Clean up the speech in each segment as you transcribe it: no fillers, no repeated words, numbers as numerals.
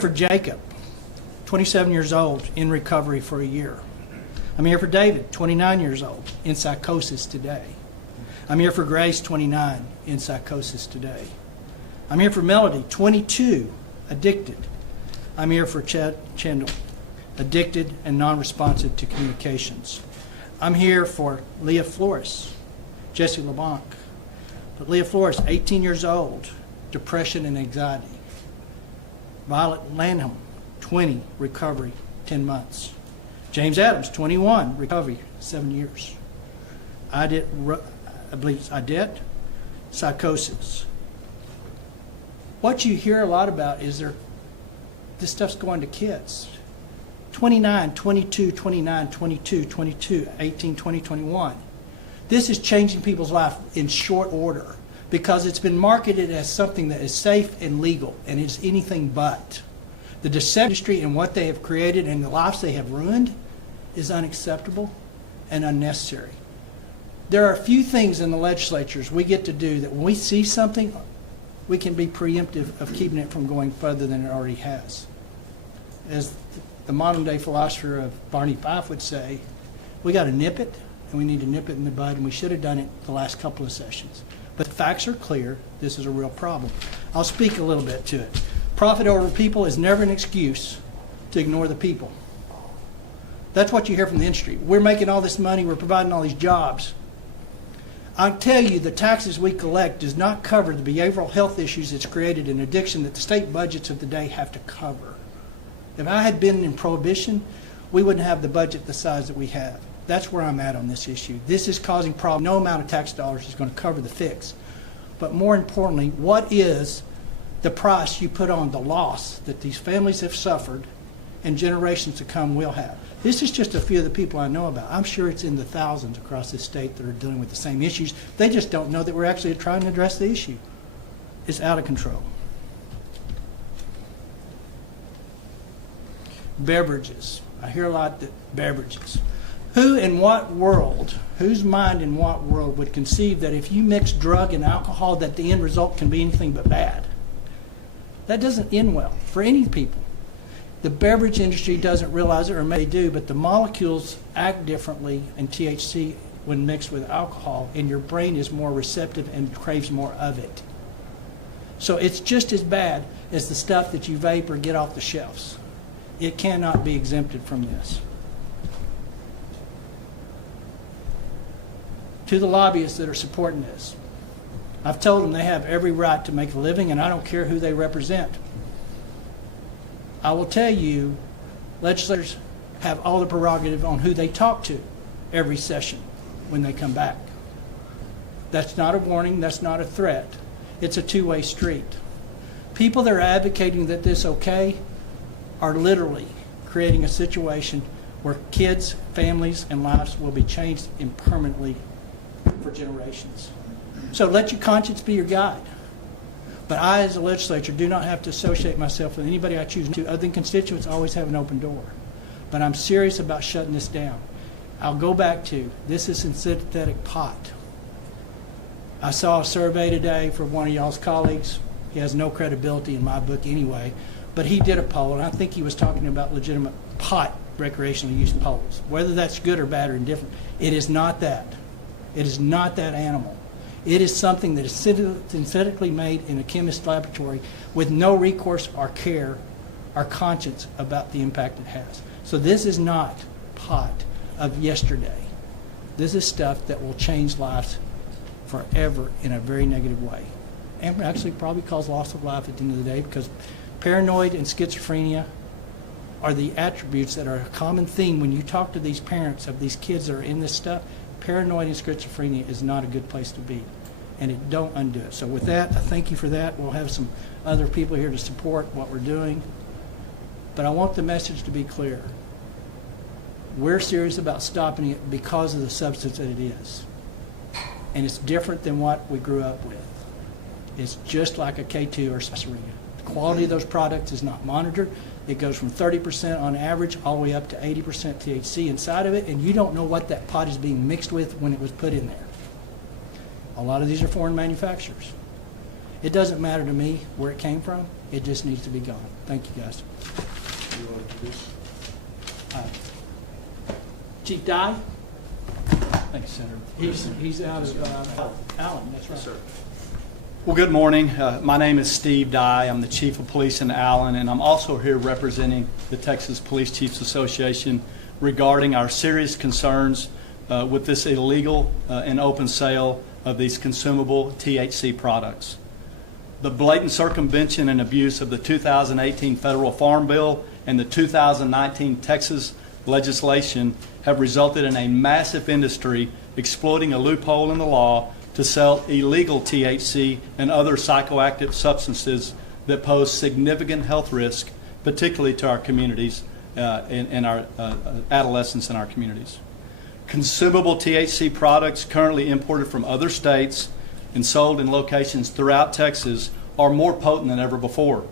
For Jacob, 27 years old, in recovery for a year. I'm here for David, 29 years old, in psychosis today. I'm here for Grace, 29, in psychosis today. I'm here for Melody, 22, addicted. I'm here for Chandler, addicted and non-responsive to communications. I'm here for Leah Flores, Jesse LeBlanc. But Leah Flores, 18 years old, depression and anxiety. Violet Lanham, 20, recovery, 10 months. James Adams, 21, recovery, 7 years. I believe it's Idette, psychosis. What you hear a lot about is this stuff's going to kids. 29, 22, 29, 22, 22, 18, 20, 21. This is changing people's life in short order, because it's been marketed as something that is safe and legal, and it's anything but. The deception industry and what they have created and the lives they have ruined is unacceptable and unnecessary. There are a few things in the legislatures we get to do that when we see something, we can be preemptive of keeping it from going further than it already has. As the modern day philosopher of Barney Fife would say, we got to nip it, and we need to nip it in the bud, and we should have done it the last couple of sessions. But the facts are clear. This is a real problem. I'll speak a little bit to it. Profit over people is never an excuse to ignore the people. That's what you hear from the industry. We're making all this money. We're providing all these jobs. I tell you, the taxes we collect does not cover the behavioral health issues it's created in addiction that the state budgets of the day have to cover. If I had been in prohibition, we wouldn't have the budget the size that we have. That's where I'm at on this issue. This is causing problems. No amount of tax dollars is going to cover the fix. But more importantly, what is the price you put on the loss that these families have suffered and generations to come will have? This is just a few of the people I know about. I'm sure it's in the thousands across this state that are dealing with the same issues. They just don't know that we're actually trying to address the issue. It's out of control. Beverages. I hear a lot that beverages. Who in what world, whose mind in what world would conceive that if you mix drug and alcohol that the end result can be anything but bad? That doesn't end well for any people. The beverage industry doesn't realize it, or maybe they do, but the molecules act differently in THC when mixed with alcohol, and your brain is more receptive and craves more of it. So it's just as bad as the stuff that you vape or get off the shelves. It cannot be exempted from this. To the lobbyists that are supporting this, I've told them they have every right to make a living, and I don't care who they represent. I will tell you, legislators have all the prerogative on who they talk to every session when they come back. That's not a warning, that's not a threat. It's a two-way street. People that are advocating that this is okay are literally creating a situation where kids, families, and lives will be changed impermanently for generations. So let your conscience be your guide. But I, as a legislator, do not have to associate myself with anybody I choose to. Other than constituents, always have an open door. But I'm serious about shutting this down. I'll go back to, this is synthetic pot. I saw a survey today from one of y'all's colleagues. He has no credibility in my book anyway. But he did a poll, and I think he was talking about legitimate pot recreational use polls. Whether that's good or bad or indifferent, it is not that. It is not that animal. It is something that is synthetically made in a chemist's laboratory with no recourse or care or conscience about the impact it has. So this is not pot of yesterday. This is stuff that will change lives forever in a very negative way. And actually probably cause loss of life at the end of the day, because paranoid and schizophrenia are the attributes that are a common theme when you talk to these parents of these kids that are in this stuff. Paranoid and schizophrenia is not a good place to be, and it don't undo it. So with that, I thank you for that. We'll have some other people here to support what we're doing, but I want the message to be clear. We're serious about stopping it because of the substance that it is, and it's different than what we grew up with. It's just like a K2 or sarsaparilla. The quality of those products is not monitored. It goes from 30% on average all the way up to 80% THC inside of it, and you don't know what that pot is being mixed with when it was put in there. A lot of these are foreign manufacturers. It doesn't matter to me where it came from. It just needs to be gone. Thank you, guys. Chief Dye? Thank you, Senator. He's out of Allen. That's right. Yes, sir. Well, good morning. My name is Steve Dye. I'm the Chief of Police in Allen, and I'm also here representing the Texas Police Chiefs Association regarding our serious concerns with this illegal and open sale of these consumable THC products. The blatant circumvention and abuse of the 2018 Federal Farm Bill and the 2019 Texas legislation have resulted in a massive industry exploiting a loophole in the law to sell illegal THC and other psychoactive substances that pose significant health risk, particularly to our communities and our adolescents in our communities. Consumable THC products currently imported from other states and sold in locations throughout Texas are more potent than ever before.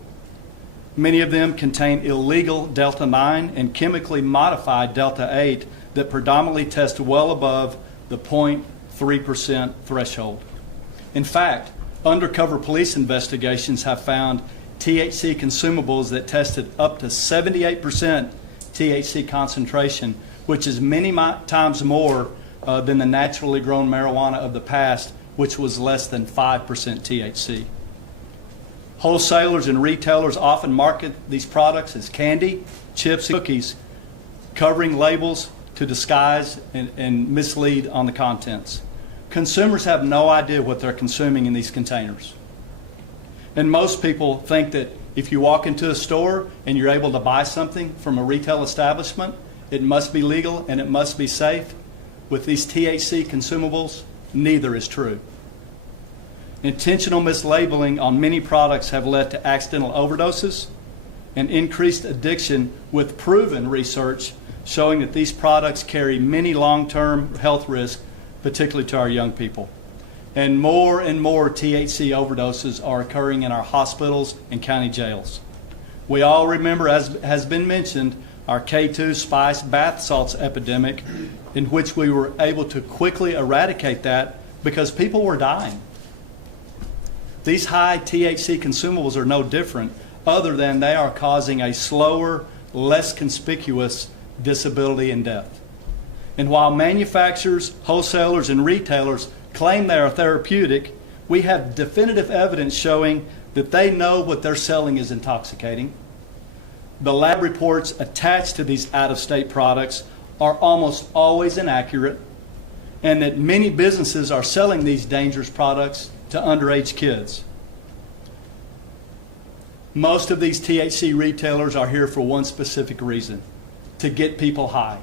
Many of them contain illegal Delta-9 and chemically modified Delta-8 that predominantly test well above the 0.3% threshold. In fact, undercover police investigations have found THC consumables that tested up to 78% THC concentration, which is many times more than the naturally grown marijuana of the past, which was less than 5% THC. Wholesalers and retailers often market these products as candy, chips, and cookies, covering labels to disguise and mislead on the contents. Consumers have no idea what they're consuming in these containers. And most people think that if you walk into a store and you're able to buy something from a retail establishment, it must be legal and it must be safe. With these THC consumables, neither is true. Intentional mislabeling on many products have led to accidental overdoses and increased addiction, with proven research showing that these products carry many long-term health risks, particularly to our young people. And more THC overdoses are occurring in our hospitals and county jails. We all remember, as has been mentioned, our K2 spice bath salts epidemic, in which we were able to quickly eradicate that because people were dying. These high THC consumables are no different, other than they are causing a slower, less conspicuous disability and death. And while manufacturers, wholesalers, and retailers claim they are therapeutic, we have definitive evidence showing that they know what they're selling is intoxicating. The lab reports attached to these out-of-state products are almost always inaccurate, and that many businesses are selling these dangerous products to underage kids. Most of these THC retailers are here for one specific reason: to get people high.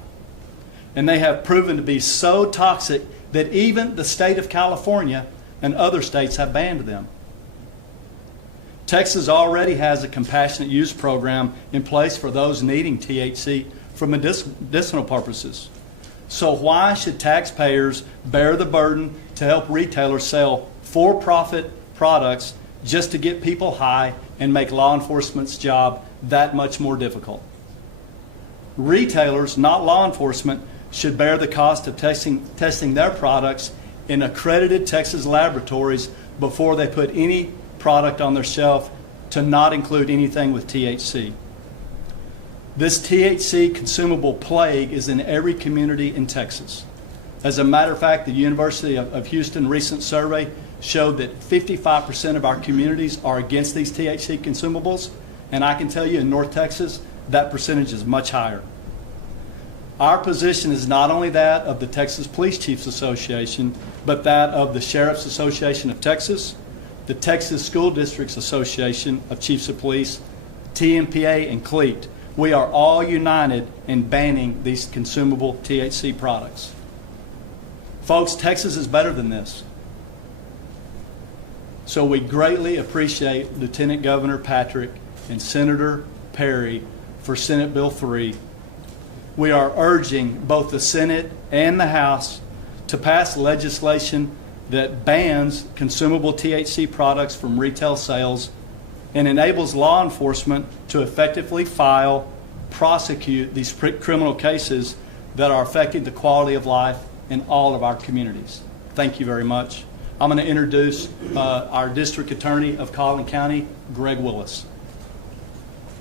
And they have proven to be so toxic that even the state of California and other states have banned them. Texas already has a compassionate use program in place for those needing THC for medicinal purposes. So why should taxpayers bear the burden to help retailers sell for-profit products just to get people high and make law enforcement's job that much more difficult? Retailers, not law enforcement, should bear the cost of testing their products in accredited Texas laboratories before they put any product on their shelf to not include anything with THC. This THC consumable plague is in every community in Texas. As a matter of fact, the University of Houston recent survey showed that 55% of our communities are against these THC consumables, and I can tell you in North Texas, that percentage is much higher. Our position is not only that of the Texas Police Chiefs Association, but that of the Sheriff's Association of Texas, the Texas School Districts Association of Chiefs of Police, TMPA, and CLEAT. We are all united in banning these consumable THC products. Folks, Texas is better than this. So we greatly appreciate Lieutenant Governor Patrick and Senator Perry for Senate Bill 3. We are urging both the Senate and the House to pass legislation that bans consumable THC products from retail sales and enables law enforcement to effectively file, prosecute these criminal cases that are affecting the quality of life in all of our communities. Thank you very much. I'm going to introduce our District Attorney of Collin County, Greg Willis.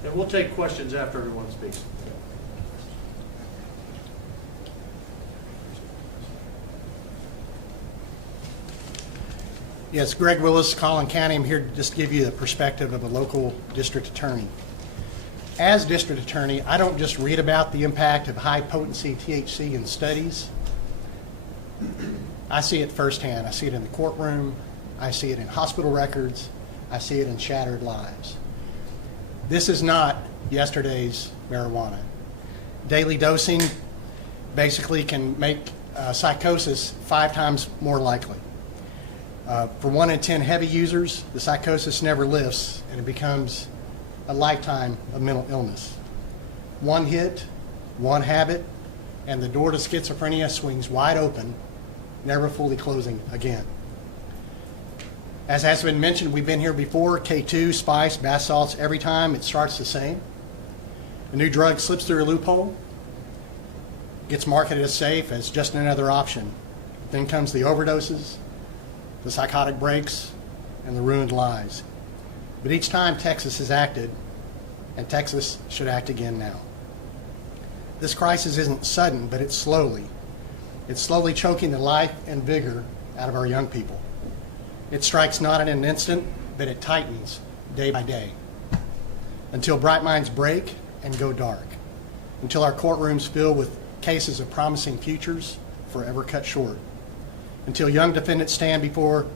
And we'll take questions after everyone speaks. Yes, Greg Willis, Collin County. I'm here to just give you the perspective of a local district attorney. As district attorney, I don't just read about the impact of high-potency THC in studies. I see it firsthand. I see it in the courtroom. I see it in hospital records. I see it in shattered lives. This is not yesterday's marijuana. Daily dosing basically can make psychosis 5 times more likely. For 1 in 10 heavy users, the psychosis never lifts, and it becomes a lifetime of mental illness. One hit, one habit, and the door to schizophrenia swings wide open, never fully closing again. As has been mentioned, we've been here before, K2, spice, bath salts, every time it starts the same. A new drug slips through a loophole, gets marketed as safe, as just another option. Then comes the overdoses, the psychotic breaks, and the ruined lives. But each time Texas has acted, and Texas should act again now. This crisis isn't sudden, but it's slowly. It's slowly choking the life and vigor out of our young people. It strikes not in an instant, but it tightens day by day. Until bright minds break and go dark. Until our courtrooms fill with cases of promising futures forever cut short. Until young defendants stand before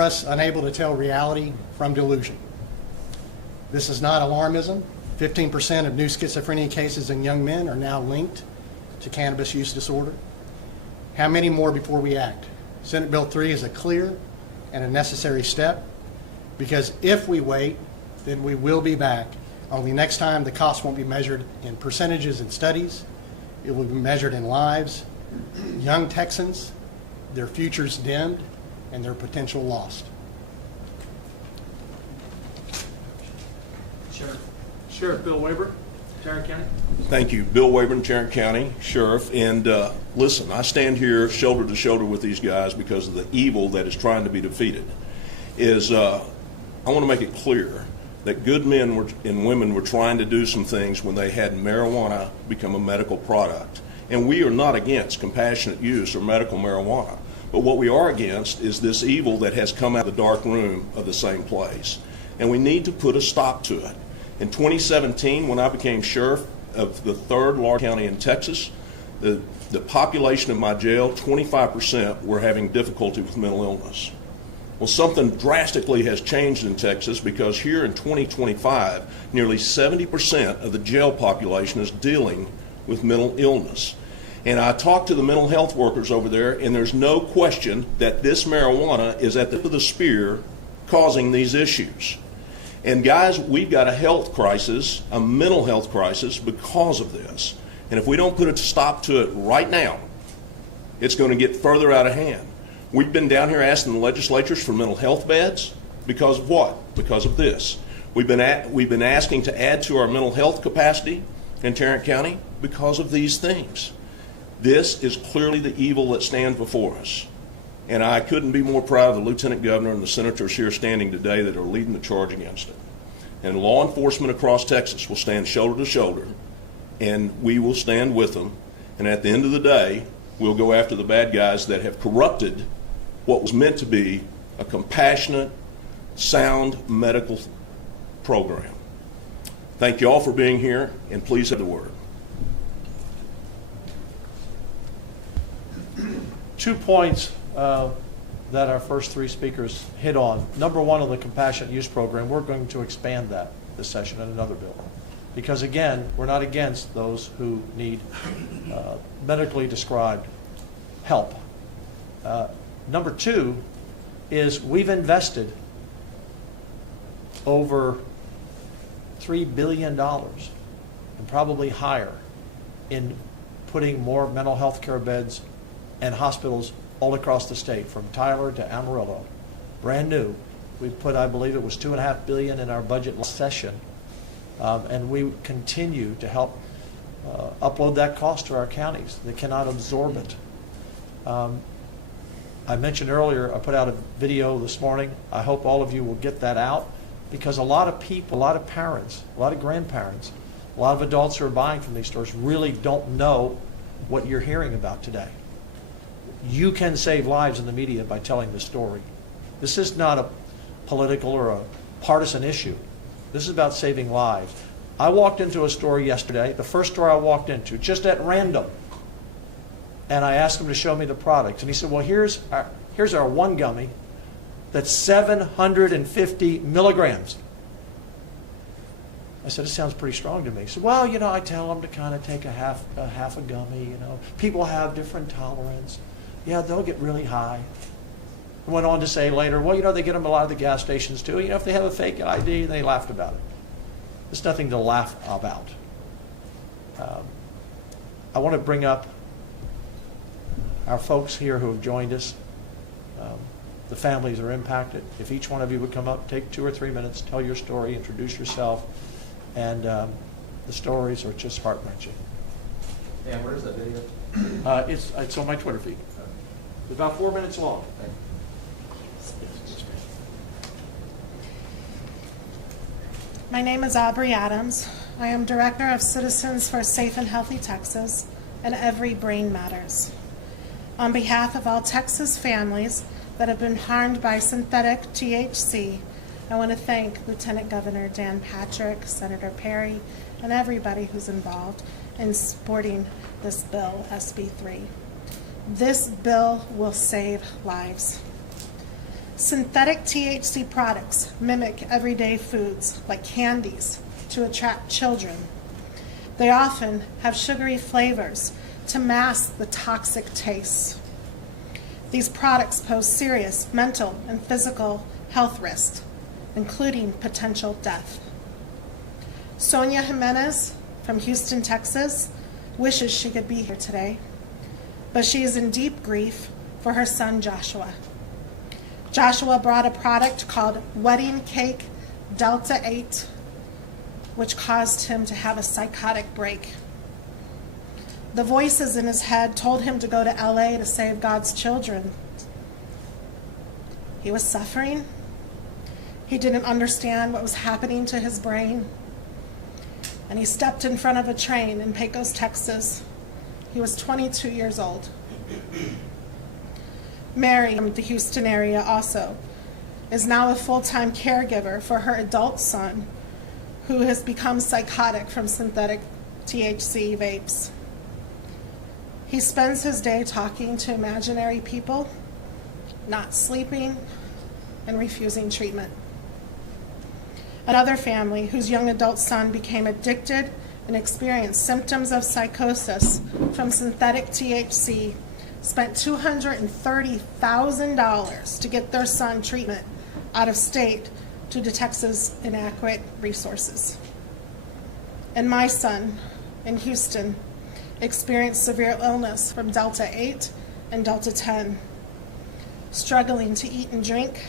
us unable to tell reality from delusion. This is not alarmism. 15% of new schizophrenia cases in young men are now linked to cannabis use disorder. How many more before we act? Senate Bill 3 is a clear and a necessary step, because if we wait, then we will be back. Only next time the cost won't be measured in percentages and studies. It will be measured in lives. Young Texans, their futures dimmed and their potential lost. Sheriff Bill Weber, Tarrant County. Thank you. Bill Wayburn, Tarrant County Sheriff. And listen, I stand here shoulder to shoulder with these guys because of the evil that is trying to be defeated. I want to make it clear that good men and women were trying to do some things when they had marijuana become a medical product. And we are not against compassionate use or medical marijuana. But what we are against is this evil that has come out of the dark room of the same place. And we need to put a stop to it. In 2017, when I became sheriff of the 3rd largest county in Texas, the population of my jail, 25% were having difficulty with mental illness. Well, something drastically has changed in Texas, because here in 2025, nearly 70% of the jail population is dealing with mental illness. And I talked to the mental health workers over there, and there's no question that this marijuana is at the tip of the spear causing these issues. And guys, we've got a health crisis, a mental health crisis, because of this. And if we don't put a stop to it right now, it's going to get further out of hand. We've been down here asking the legislatures for mental health beds. Because of what? Because of this. We've been asking to add to our mental health capacity in Tarrant County because of these things. This is clearly the evil that stands before us. And I couldn't be more proud of the Lieutenant Governor and the senators here standing today that are leading the charge against it. And law enforcement across Texas will stand shoulder to shoulder, and we will stand with them. And at the end of the day, we'll go after the bad guys that have corrupted what was meant to be a compassionate, sound medical program. Thank you all for being here, and please have the word. 2 points that our first 3 speakers hit on. Number 1, on the compassionate use program, we're going to expand that this session in another bill. Because again, we're not against those who need medically described help. Number 2 is we've invested over $3 billion and probably higher in putting more mental health care beds and hospitals all across the state, from Tyler to Amarillo. Brand new. We put, I believe it was $2.5 billion in our budget last session, and we continue to help upload that cost to our counties. They cannot absorb it. I mentioned earlier, I put out a video this morning. I hope all of you will get that out. because a lot of people, a lot of parents, a lot of grandparents, a lot of adults who are buying from these stores really don't know what you're hearing about today. You can save lives in the media by telling the story. This is not a political or a partisan issue. This is about saving lives. I walked into a store yesterday, the first store I walked into, just at random, and I asked him to show me the product. And he said, well, here's our one gummy that's 750 milligrams. I said, it sounds pretty strong to me. He said, well, you know, I tell them to kind of take a half a gummy, you know. People have different tolerance. Yeah, they'll get really high. I went on to say later, well, you know, they get them a lot of the gas stations too. You know, if they have a fake ID, they laughed about it. There's nothing to laugh about. I want to bring up our folks here who have joined us. The families are impacted. If each one of you would come up, take 2 or 3 minutes, tell your story, introduce yourself, and the stories are just heart-wrenching. And where's that video? It's on my Twitter feed. It's about 4 minutes long. My name is Aubrey Adams. I am Director of Citizens for a Safe and Healthy Texas, and Every Brain Matters. On behalf of all Texas families that have been harmed by synthetic THC, I want to thank Lieutenant Governor Dan Patrick, Senator Perry, and everybody who's involved in supporting this bill, SB 3. This bill will save lives. Synthetic THC products mimic everyday foods like candies to attract children. They often have sugary flavors to mask the toxic tastes. These products pose serious mental and physical health risks, including potential death. Sonia Jimenez from Houston, Texas, wishes she could be here today, but she is in deep grief for her son, Joshua. Joshua brought a product called Wedding Cake Delta 8, which caused him to have a psychotic break. The voices in his head told him to go to LA to save God's children. He was suffering. He didn't understand what was happening to his brain. And he stepped in front of a train in Pecos, Texas. He was 22 years old. Mary, from the Houston area also, is now a full-time caregiver for her adult son, who has become psychotic from synthetic THC vapes. He spends his day talking to imaginary people, not sleeping, and refusing treatment. Another family whose young adult son became addicted and experienced symptoms of psychosis from synthetic THC spent $230,000 to get their son treatment out of state due to Texas' inadequate resources. And my son in Houston experienced severe illness from Delta 8 and Delta 10, struggling to eat and drink.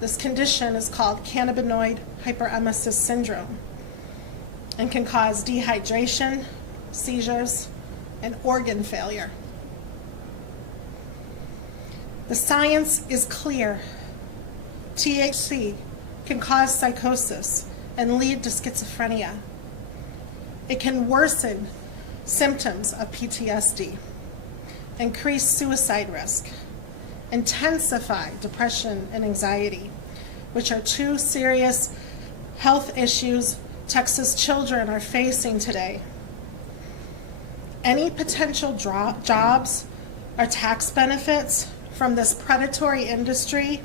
This condition is called cannabinoid hyperemesis syndrome and can cause dehydration, seizures, and organ failure. The science is clear. THC can cause psychosis and lead to schizophrenia. It can worsen symptoms of PTSD, increase suicide risk, intensify depression and anxiety, which are 2 serious health issues Texas children are facing today. Any potential jobs or tax benefits from this predatory industry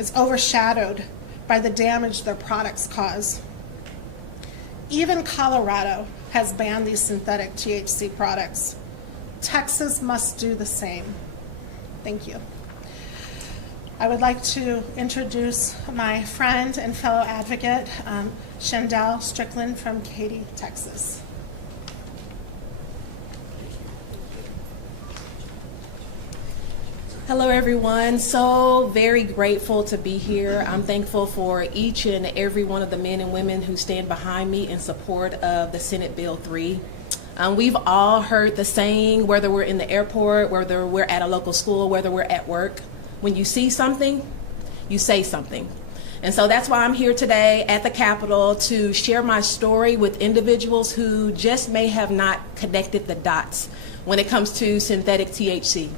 is overshadowed by the damage their products cause. Even Colorado has banned these synthetic THC products. Texas must do the same. Thank you. I would like to introduce my friend and fellow advocate, Shandell Strickland from Katy, Texas. Hello, everyone. So very grateful to be here. I'm thankful for each and every one of the men and women who stand behind me in support of the Senate Bill 3. We've all heard the saying, whether we're in the airport, whether we're at a local school, whether we're at work, when you see something, you say something. And so that's why I'm here today at the Capitol to share my story with individuals who just may have not connected the dots when it comes to synthetic THC.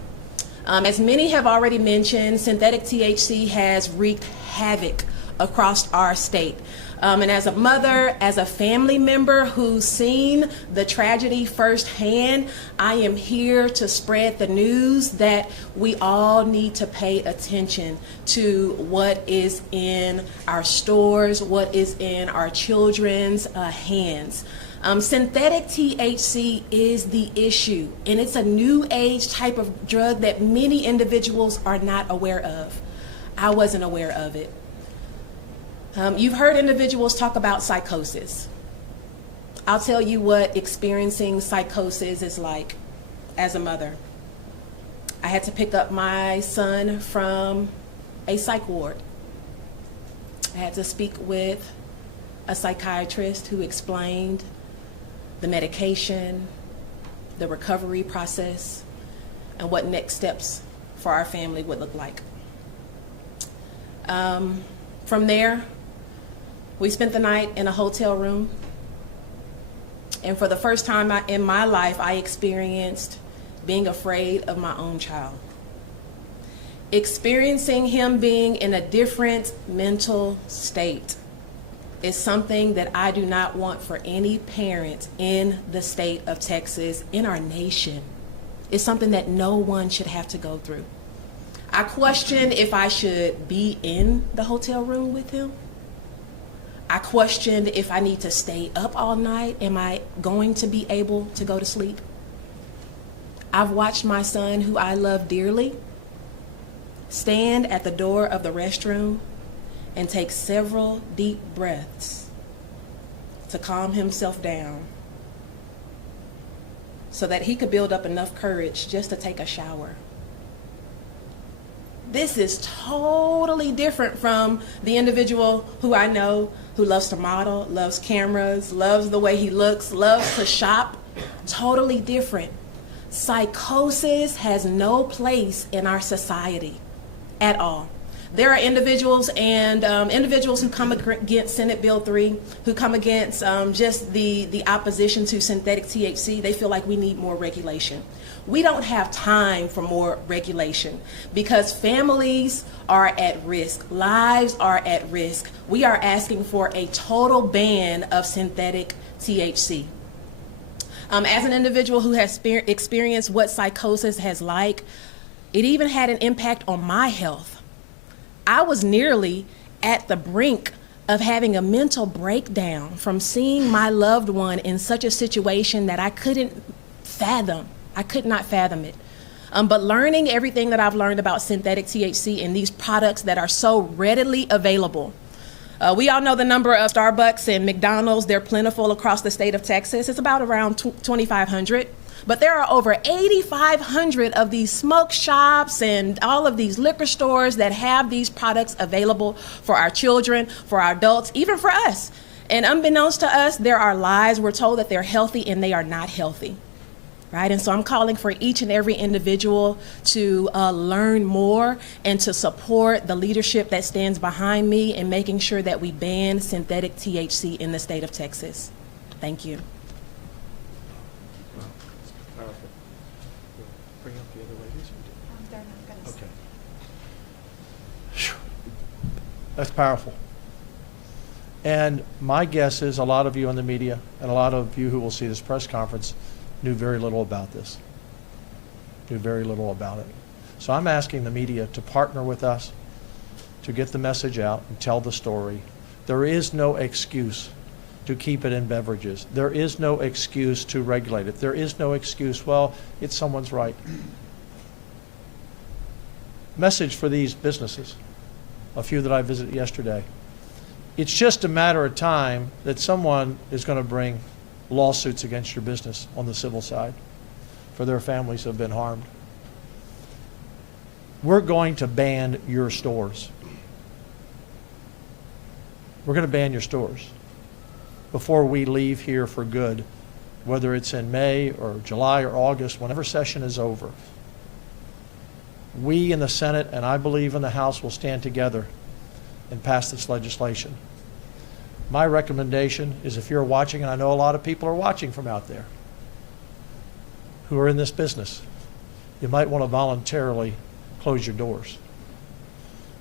As many have already mentioned, synthetic THC has wreaked havoc across our state. And as a mother, as a family member who's seen the tragedy firsthand, I am here to spread the news that we all need to pay attention to what is in our stores, what is in our children's hands. Synthetic THC is the issue, and it's a new age type of drug that many individuals are not aware of. I wasn't aware of it. You've heard individuals talk about psychosis. I'll tell you what experiencing psychosis is like as a mother. I had to pick up my son from a psych ward. I had to speak with a psychiatrist who explained the medication, the recovery process, and what next steps for our family would look like. From there, we spent the night in a hotel room, and for the first time in my life, I experienced being afraid of my own child. Experiencing him being in a different mental state is something that I do not want for any parent in the state of Texas, in our nation. It's something that no one should have to go through. I questioned if I should be in the hotel room with him. I questioned if I need to stay up all night. Am I going to be able to go to sleep? I've watched my son, who I love dearly, stand at the door of the restroom and take several deep breaths to calm himself down so that he could build up enough courage just to take a shower. This is totally different from the individual who I know who loves to model, loves cameras, loves the way he looks, loves to shop. Totally different. Psychosis has no place in our society at all. There are individuals who come against Senate Bill 3, who come against just the opposition to synthetic THC. They feel like we need more regulation. We don't have time for more regulation because families are at risk, lives are at risk. We are asking for a total ban of synthetic THC. As an individual who has experienced what psychosis has like, it even had an impact on my health. I was nearly at the brink of having a mental breakdown from seeing my loved one in such a situation that I couldn't fathom. I could not fathom it. But learning everything that I've learned about synthetic THC and these products that are so readily available. We all know the number of Starbucks and McDonald's. They're plentiful across the state of Texas. It's about around 2,500. But there are over 8,500 of these smoke shops and all of these liquor stores that have these products available for our children, for our adults, even for us. And unbeknownst to us, there are lies. We're told that they're healthy and they are not healthy. Right? And so I'm calling for each and every individual to learn more and to support the leadership that stands behind me in making sure that we ban synthetic THC in the state of Texas. Thank you. Powerful. Bring up the other ladies. They're not going to Okay. That's powerful. And my guess is a lot of you in the media and a lot of you who will see this press conference knew very little about this, knew very little about it. So I'm asking the media to partner with us to get the message out and tell the story. There is no excuse to keep it in beverages. There is no excuse to regulate it. There is no excuse, well, it's someone's right. Message for these businesses, a few that I visited yesterday. It's just a matter of time that someone is going to bring lawsuits against your business on the civil side for their families who have been harmed. We're going to ban your stores. We're going to ban your stores before we leave here for good, whether it's in May or July or August, whenever session is over. We in the Senate, and I believe in the House, will stand together and pass this legislation. My recommendation is if you're watching, and I know a lot of people are watching from out there who are in this business, you might want to voluntarily close your doors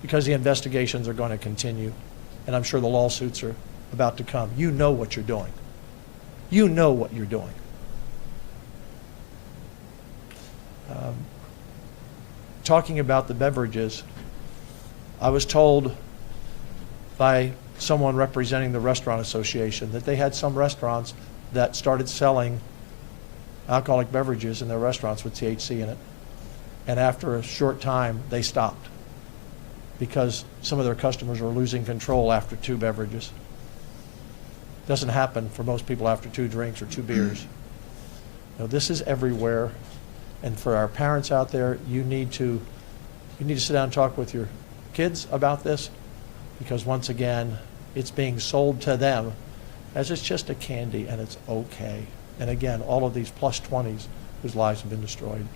because the investigations are going to continue, and I'm sure the lawsuits are about to come. You know what you're doing. You know what you're doing. Talking about the beverages, I was told by someone representing the Restaurant Association that they had some restaurants that started selling alcoholic beverages in their restaurants with THC in it. And after a short time, they stopped because some of their customers were losing control after 2 beverages. Doesn't happen for most people after 2 drinks or 2 beers. Now, this is everywhere. And for our parents out there, you need to sit down and talk with your kids about this, because once again, it's being sold to them as it's just a candy and it's okay. And again, all of these plus 20s whose lives have been destroyed.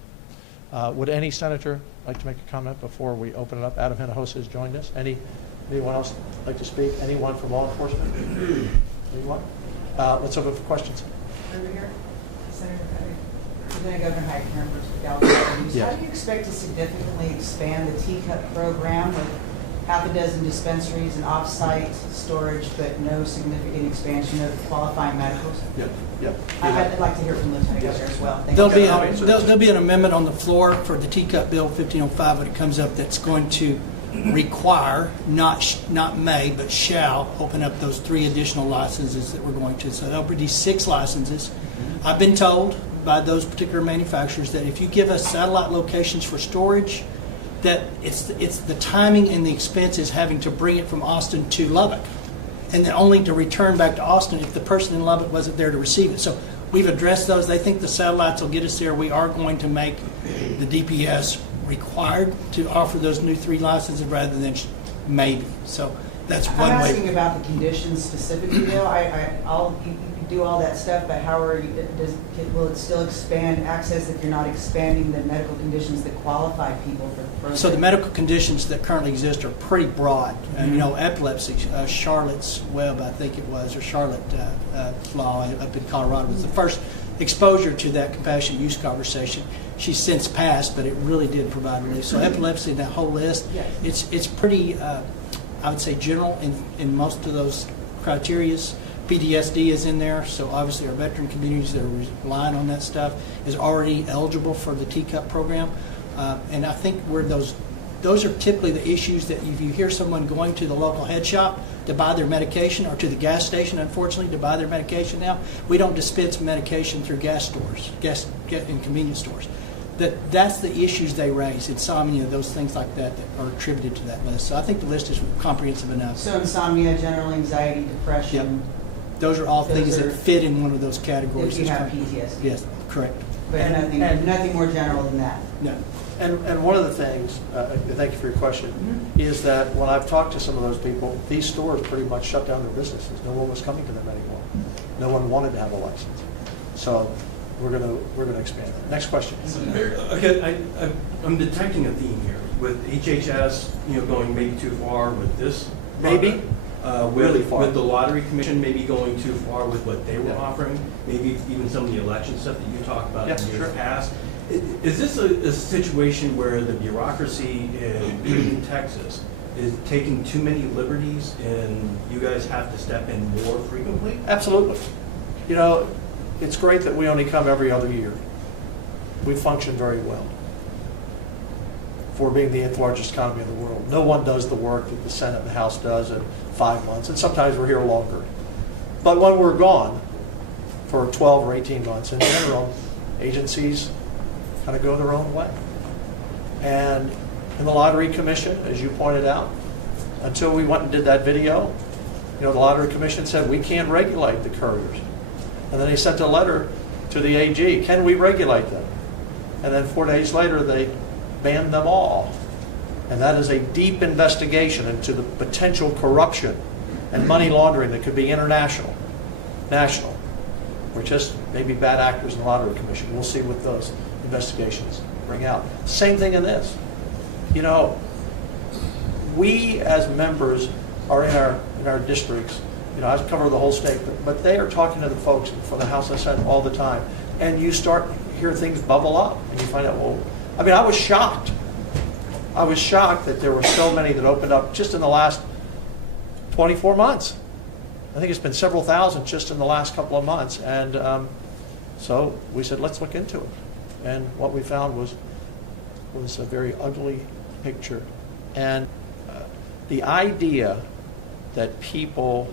Would any senator like to make a comment before we open it up? Adam Hinojosa has joined us. Anyone else like to speak? Anyone from law enforcement? Anyone? Let's open for questions. Over here, Senator Patrick. Lieutenant Governor Hyde, members of California News. Yeah. How do you expect to significantly expand the teacup program with half a dozen dispensaries and off-site storage, but no significant expansion of qualifying medicals? Yep. I'd like to hear from Lieutenant Governor as well. Thank There'll you. there'll be an amendment on the floor for the teacup bill 1505 when it comes up that's going to require, not may, but shall open up those 3 additional licenses that we're going to. So that'll be 6 licenses. I've been told by those particular manufacturers that if you give us satellite locations for storage, that it's the timing and the expense is having to bring it from Austin to Lubbock, and then only to return back to Austin if the person in Lubbock wasn't there to receive it. So we've addressed those. They think the satellites will get us there. We are going to make the DPS required to offer those new 3 licenses rather than maybe. So that's one way. I'm asking about the conditions specifically, though. You can do all that stuff, but how are you? Will it still expand access if you're not expanding the medical conditions that qualify people for the program? So the medical conditions that currently exist are pretty broad. You know, epilepsy, Charlotte's Web, I think it was, or Charlotte Law up in Colorado was the first exposure to that compassionate use conversation. She's since passed, but it really did provide relief. So epilepsy, that whole list, it's pretty, I would say, general in most of those criterias. PTSD is in there, so obviously our veteran communities that are relying on that stuff is already eligible for the teacup program. And I think where those are typically the issues that if you hear someone going to the local head shop to buy their medication, or to the gas station, unfortunately, to buy their medication now, we don't dispense medication through gas stores, and convenience stores. That's the issues they raise, insomnia, those things like that are attributed to that list. So I think the list is comprehensive enough. So insomnia, general anxiety, depression. Yep. Those are all things that fit in one of those categories. If you have PTSD. Yes, correct. But nothing more general than that. No. And one of the things, thank you for your question, is that when I've talked to some of those people, these stores pretty much shut down their businesses. No one was coming to them anymore. No one wanted to have a license. So we're going to expand that. Next question. Okay, I'm detecting a theme here with HHS, going maybe too far with this. Maybe. Really far. With the Lottery Commission maybe going too far with what they were offering, maybe even some of the election stuff that you talked about in years past. Is this a situation where the bureaucracy in Texas is taking too many liberties and you guys have to step in more frequently? Absolutely. It's great that we only come every other year. We function very well for being the 8th largest economy in the world. No one does the work that the Senate and the House does in 5 months, and sometimes we're here longer. But when we're gone for 12 or 18 months, in general, agencies kind of go their own way. And in the Lottery Commission, as you pointed out, until we went and did that video, the Lottery Commission said we can't regulate the couriers. And then they sent a letter to the AG, can we regulate them? And then 4 days later, they banned them all. And that is a deep investigation into the potential corruption and money laundering that could be international, national, or just maybe bad actors in the Lottery Commission. We'll see what those investigations bring out. Same thing in this. we as members are in our districts. You know, I cover the whole state, but they are talking to the folks from the House and Senate all the time, and you start hear things bubble up, and you find out, well, I mean, I was shocked. I was shocked that there were so many that opened up just in the last 24 months. I think it's been several thousand just in the last couple of months, and so we said, let's look into it. And what we found was a very ugly picture. And the idea that people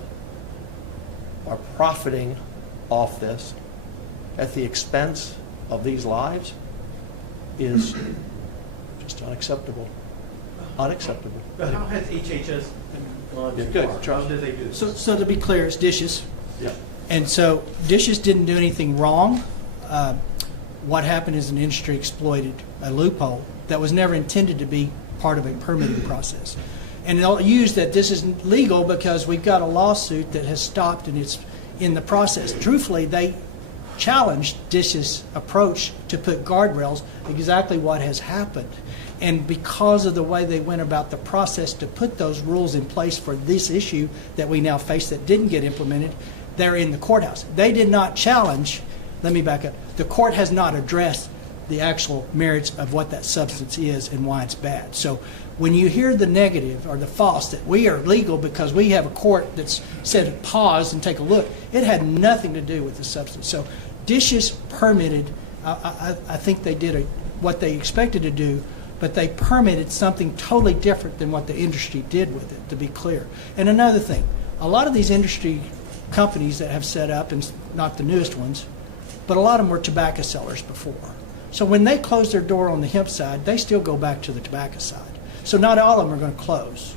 are profiting off this at the expense of these lives is just unacceptable. Unacceptable. But how has HHS gone Yeah, too good, far? Charles. How did they do this? So to be clear, it's dishes. Yeah. And so dishes didn't do anything wrong. What happened is an industry exploited a loophole that was never intended to be part of a permitting process. And they'll use that this isn't legal because we've got a lawsuit that has stopped and it's in the process. Truthfully, they challenged Dish's approach to put guardrails, exactly what has happened. And because of the way they went about the process to put those rules in place for this issue that we now face that didn't get implemented, they're in the courthouse. They did not challenge, let me back up, the court has not addressed the actual merits of what that substance is and why it's bad. So when you hear the negative or the false that we are legal because we have a court that's said pause and take a look, it had nothing to do with the substance. So Dishes permitted, I think they did what they expected to do, but they permitted something totally different than what the industry did with it, to be clear. And another thing, a lot of these industry companies that have set up, and not the newest ones, but a lot of them were tobacco sellers before. So when they close their door on the hemp side, they still go back to the tobacco side. So not all of them are going to close.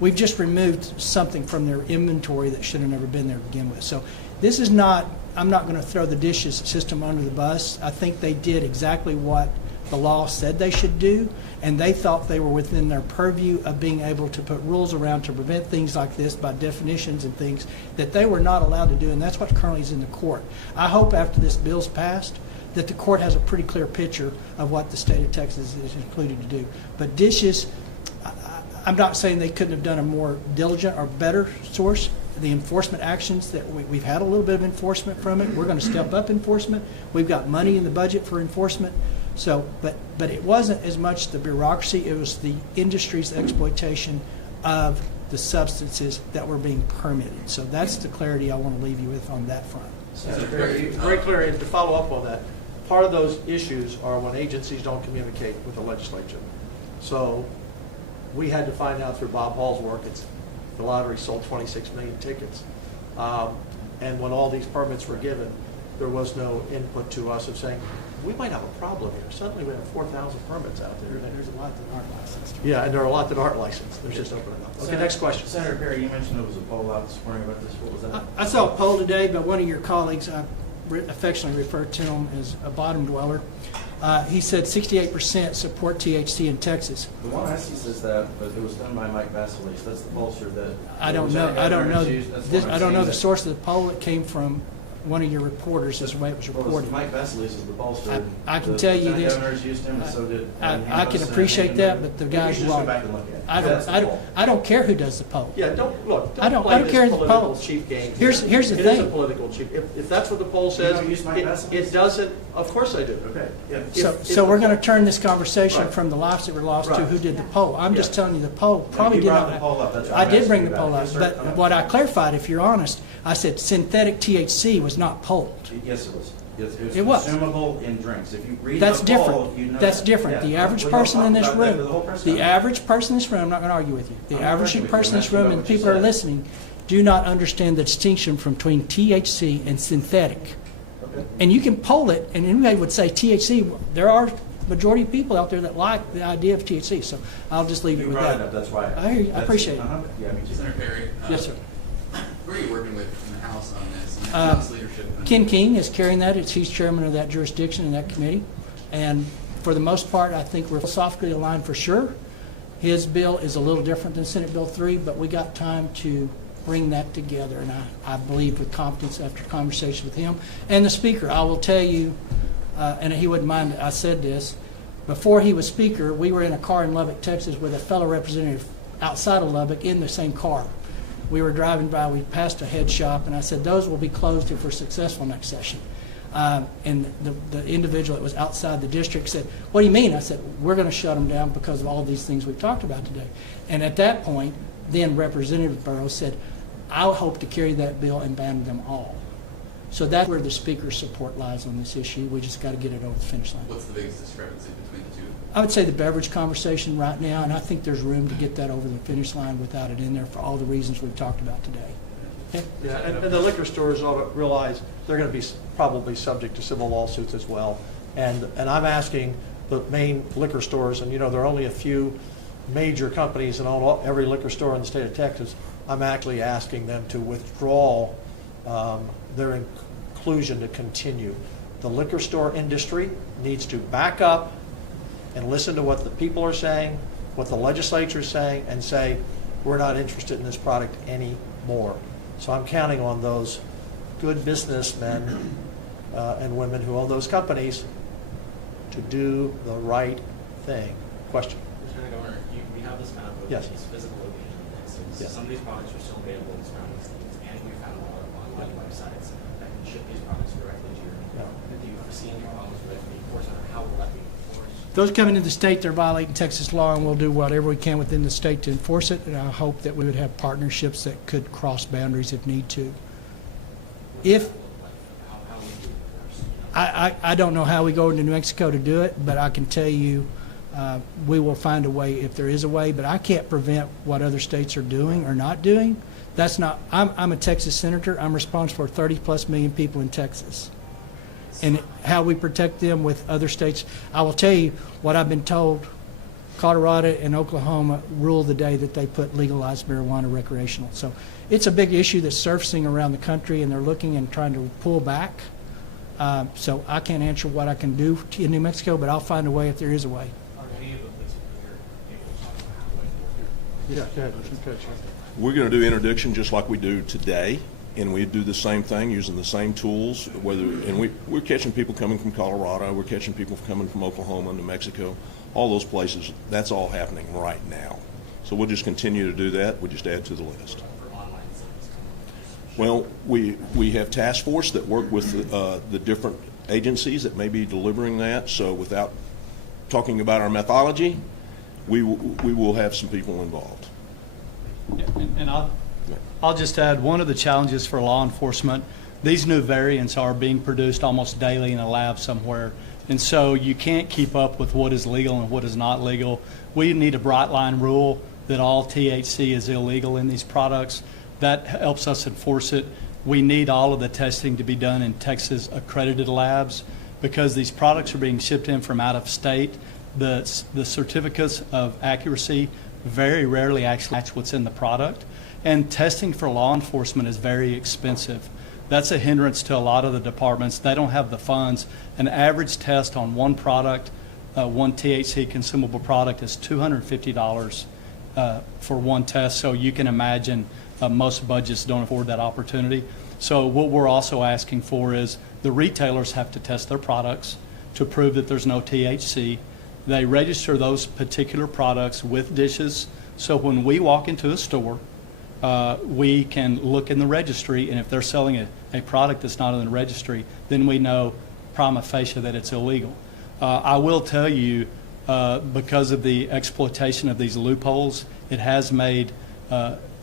We've just removed something from their inventory that should have never been there to begin with. So this is not, I'm not going to throw the Dishes system under the bus. I think they did exactly what the law said they should do, and they thought they were within their purview of being able to put rules around to prevent things like this by definitions and things that they were not allowed to do, and that's what currently is in the court. I hope after this bill's passed that the court has a pretty clear picture of what the state of Texas is included to do. But Dishes, I'm not saying they couldn't have done a more diligent or better source. The enforcement actions that we've had a little bit of enforcement from it. We're going to step up enforcement. We've got money in the budget for enforcement. So, but it wasn't as much the bureaucracy. It was the industry's exploitation of the substances that were being permitted. So that's the clarity I want to leave you with on that front. Very clear. And to follow up on that, part of those issues are when agencies don't communicate with the legislature. So we had to find out through Bob Hall's work, the lottery sold 26 million tickets. And when all these permits were given, there was no input to us of saying, we might have a problem here. Suddenly we have 4,000 permits out there. There's a lot that aren't licensed. Yeah, and there are a lot that aren't licensed. There's just opening up. Okay, next question. Senator Perry, you mentioned there was a poll out this morning about this. What was that? I saw a poll today by one of your colleagues. I affectionately refer to him as a bottom dweller. He said 68% support THC in Texas. The one I see says that, but it was done by Mike Vasilis. That's the pollster that. I don't know the source of the poll. It came from one of your reporters, is the way it was reported. Mike Vasilis is the pollster. I can tell you this. Governors used him, and so did. I can appreciate that, but the guy's wrong. I don't care who does the poll. Yeah, don't look. I don't play care this the political poll. cheap game. Here's the It is a thing. political cheap. If that's what the poll says, don't use Mike Vasilis? it doesn't. Of course I do. Okay. Yeah. So we're going to turn this conversation Right. from the lives that were lost to Right. who did the poll. I'm just Yeah. telling you the poll probably You did brought not. the poll up. That's what I I'm did asking bring you the about. poll up, Yes, sir. but what I clarified, if you're honest, I said synthetic THC was not polled. Yes, it was. Yes, It was. consumable in drinks. If you read That's the poll, different. you know That's that. different. Yeah. The average We don't person talk in this about that for room, the whole press the conference. average person in this room, I'm not going to argue with you. The I'm average arguing with you. person in this I'm asking room, about and what you people are said. listening, do not understand the distinction between THC and synthetic. Okay. And you can poll it, and anybody would say THC. There are majority of people out there that like the idea of THC, so I'll just leave it You with brought that. it up, that's why. I hear you. I That's- appreciate it. Yeah, me too. Senator Perry. Yes, sir. Who are you working with in the House on this? And House leadership? Ken King is carrying that. He's chairman of that jurisdiction and that committee. And for the most part, I think we're philosophically aligned for sure. His bill is a little different than Senate Bill 3, but we got time to bring that together. And I believe with confidence after conversation with him. And the Speaker, I will tell you, and he wouldn't mind that I said this, before he was Speaker, we were in a car in Lubbock, Texas with a fellow representative outside of Lubbock in the same car. We were driving by, we passed a head shop, and I said, those will be closed if we're successful next session. And the individual that was outside the district said, what do you mean? I said, we're going to shut them down because of all these things we've talked about today. And at that point, then Representative Burrows said, I'll hope to carry that bill and ban them all. So that's where the speaker's support lies on this issue. We just got to get it over the finish line. What's the biggest discrepancy between the two? I would say the beverage conversation right now, and I think there's room to get that over the finish line without it in there for all the reasons we've talked about today. Okay? Yeah, and the liquor stores ought to realize they're going to be probably subject to civil lawsuits as well. And I'm asking the main liquor stores, and there are only a few major companies that own every liquor store in the state of Texas. I'm actually asking them to withdraw their inclusion to continue. The liquor store industry needs to back up and listen to what the people are saying, what the legislature is saying, and say, we're not interested in this product anymore. So I'm counting on those good businessmen and women who own those companies to do the right thing. Question? Lieutenant Governor, we have this map of Yes. these physical locations. Yes. Some of these products are still available in surrounding states, and we found a lot of online websites that can ship these products directly to your door. Do you foresee any problems with the enforcement, or how will that be enforced? Those coming into the state, they're violating Texas law, and we'll do whatever we can within the state to enforce it. And I hope that we would have partnerships that could cross boundaries if need to. If How will you enforce? I don't know how we go into New Mexico to do it, but I can tell you we will find a way if there is a way. But I can't prevent what other states are doing or not doing. That's not. I'm a Texas senator. I'm responsible for 30+ million people in Texas, and how we protect them with other states. I will tell you what I've been told. Colorado and Oklahoma rule the day that they put legalized marijuana recreational. So it's a big issue that's surfacing around the country, and they're looking and trying to pull back. So I can't answer what I can do in New Mexico, but I'll find a way if there is a way. Are any of the places here able to talk about how to enforce? Yeah, good. We're going to do interdiction just like we do today, and we do the same thing using the same tools. We're catching people coming from Colorado, we're catching people coming from Oklahoma, New Mexico, all those places. That's all happening right now. So we'll just continue to do that. We just add to the list. For online service? Well, we have task force that work with the different agencies that may be delivering that. So without talking about our methodology, we will have some people involved. Yeah, and I'll just add, one of the challenges for law enforcement, these new variants are being produced almost daily in a lab somewhere. And so you can't keep up with what is legal and what is not legal. We need a bright line rule that all THC is illegal in these products. That helps us enforce it. We need all of the testing to be done in Texas accredited labs because these products are being shipped in from out of state. The certificates of accuracy very rarely actually match what's in the product. And testing for law enforcement is very expensive. That's a hindrance to a lot of the departments. They don't have the funds. An average test on one product, one THC consumable product, is $250 for one test. So you can imagine most budgets don't afford that opportunity. So what we're also asking for is the retailers have to test their products to prove that there's no THC. They register those particular products with dishes. So when we walk into a store, we can look in the registry, and if they're selling a product that's not in the registry, then we know prima facie that it's illegal. I will tell you, because of the exploitation of these loopholes, it has made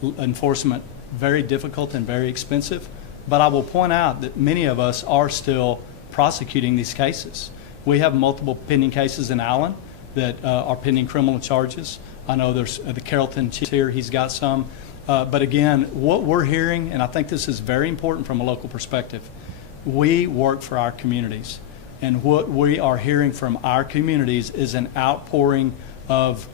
enforcement very difficult and very expensive. But I will point out that many of us are still prosecuting these cases. We have multiple pending cases in Allen that are pending criminal charges. I know there's the Carrollton chief here, he's got some. But again, what we're hearing, and I think this is very important from a local perspective, we work for our communities. And what we are hearing from our communities is an outpouring of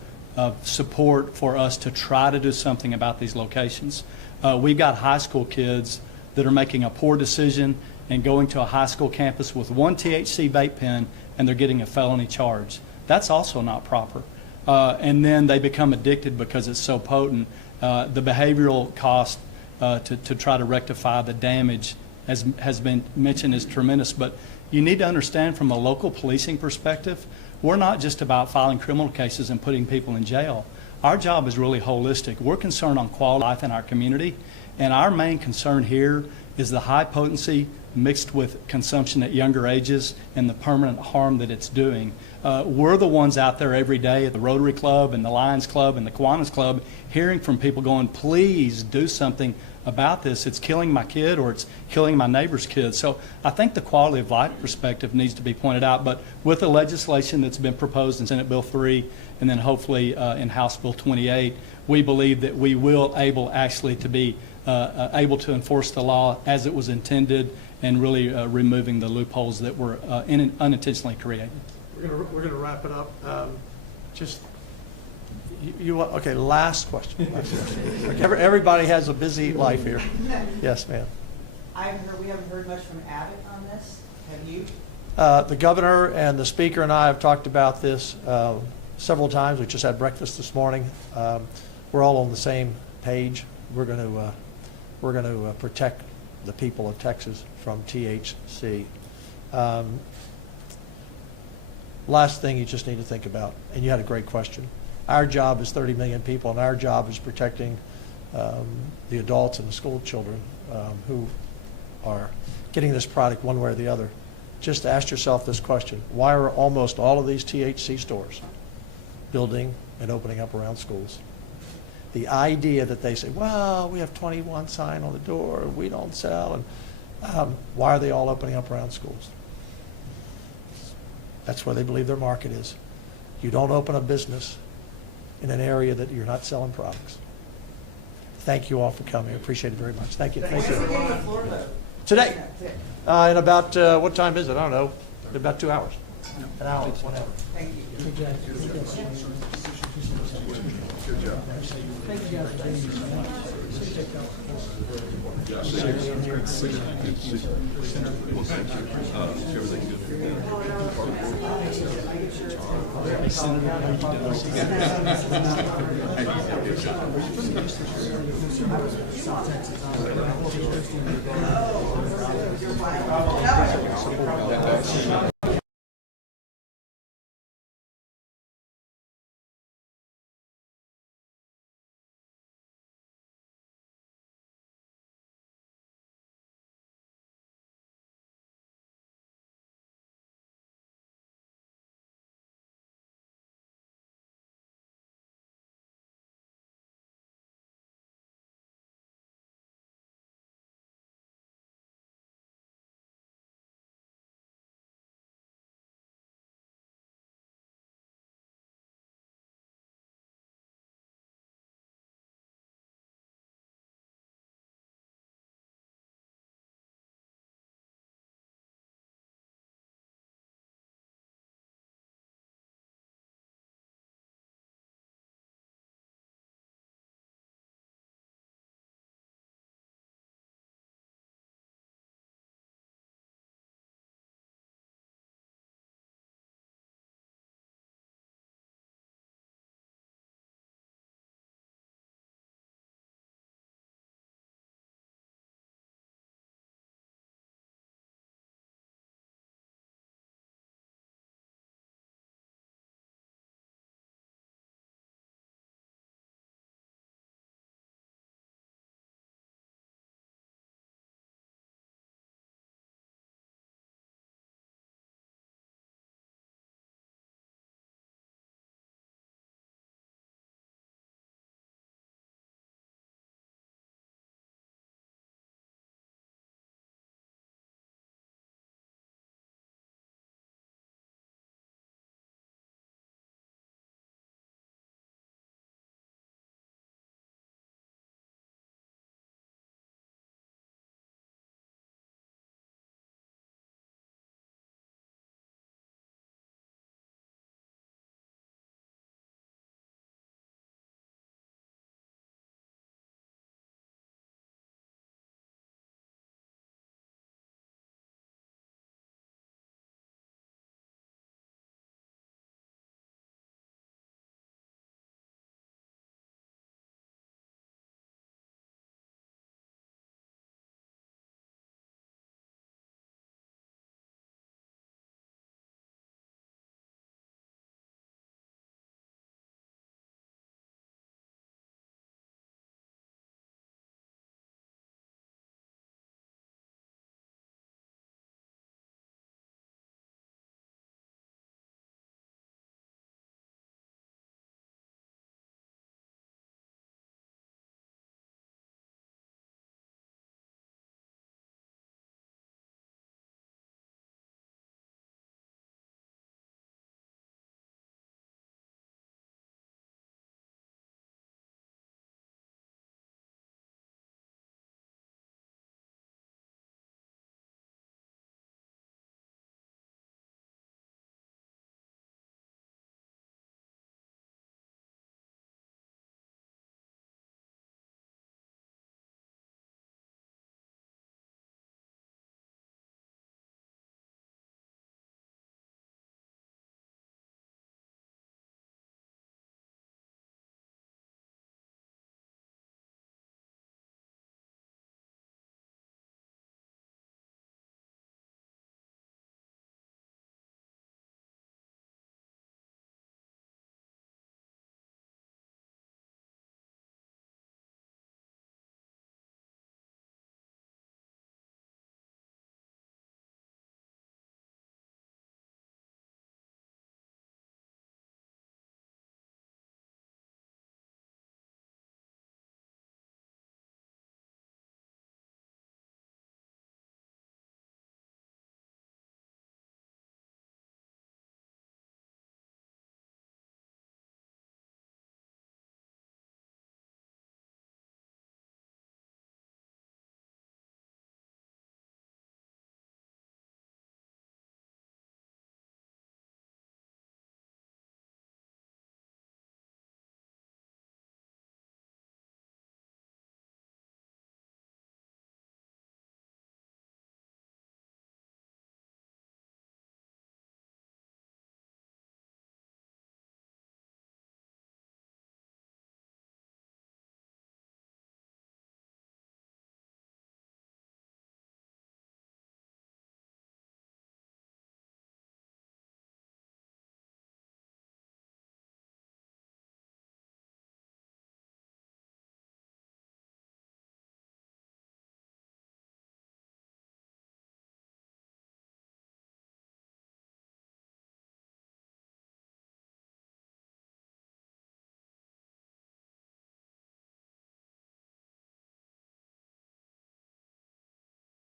support for us to try to do something about these locations. We've got high school kids that are making a poor decision and going to a high school campus with one THC vape pen, and they're getting a felony charge. That's also not proper. And then they become addicted because it's so potent. The behavioral cost to try to rectify the damage has been mentioned is tremendous. But you need to understand from a local policing perspective, we're not just about filing criminal cases and putting people in jail. Our job is really holistic. We're concerned on quality of life in our community, and our main concern here is the high potency mixed with consumption at younger ages and the permanent harm that it's doing. We're the ones out there every day at the Rotary Club and the Lions Club and the Kiwanis Club hearing from people going, please do something about this. It's killing my kid or it's killing my neighbor's kid. So I think the quality of life perspective needs to be pointed out. But with the legislation that's been proposed in Senate Bill 3 and then hopefully in House Bill 28, we believe that we will actually to be able to enforce the law as it was intended and really removing the loopholes that were unintentionally created. We're gonna wrap it up. Okay, last question. Everybody has a busy life here. Yes, ma'am. We haven't heard much from Abbott on this. Have you? The governor and the speaker and I have talked about this several times. We just had breakfast this morning. We're all on the same page. We're going to protect the people of Texas from THC. Last thing you just need to think about, and you had a great question. Our job is 30 million people, and our job is protecting the adults and the school children who are getting this product one way or the other. Just ask yourself this question: why are almost all of these THC stores building and opening up around schools? The idea that they say, well, we have 21 sign on the door, we don't sell, and why are they all opening up around schools? That's where they believe their market is. You don't open a business in an area that you're not selling products. Thank you all for coming. I appreciate it very much. Thank you. Thank you. Today, in about, what time is it? I don't know. In about 2 hours. An hour, whatever. Thank you. Good job. Thank you guys for being here.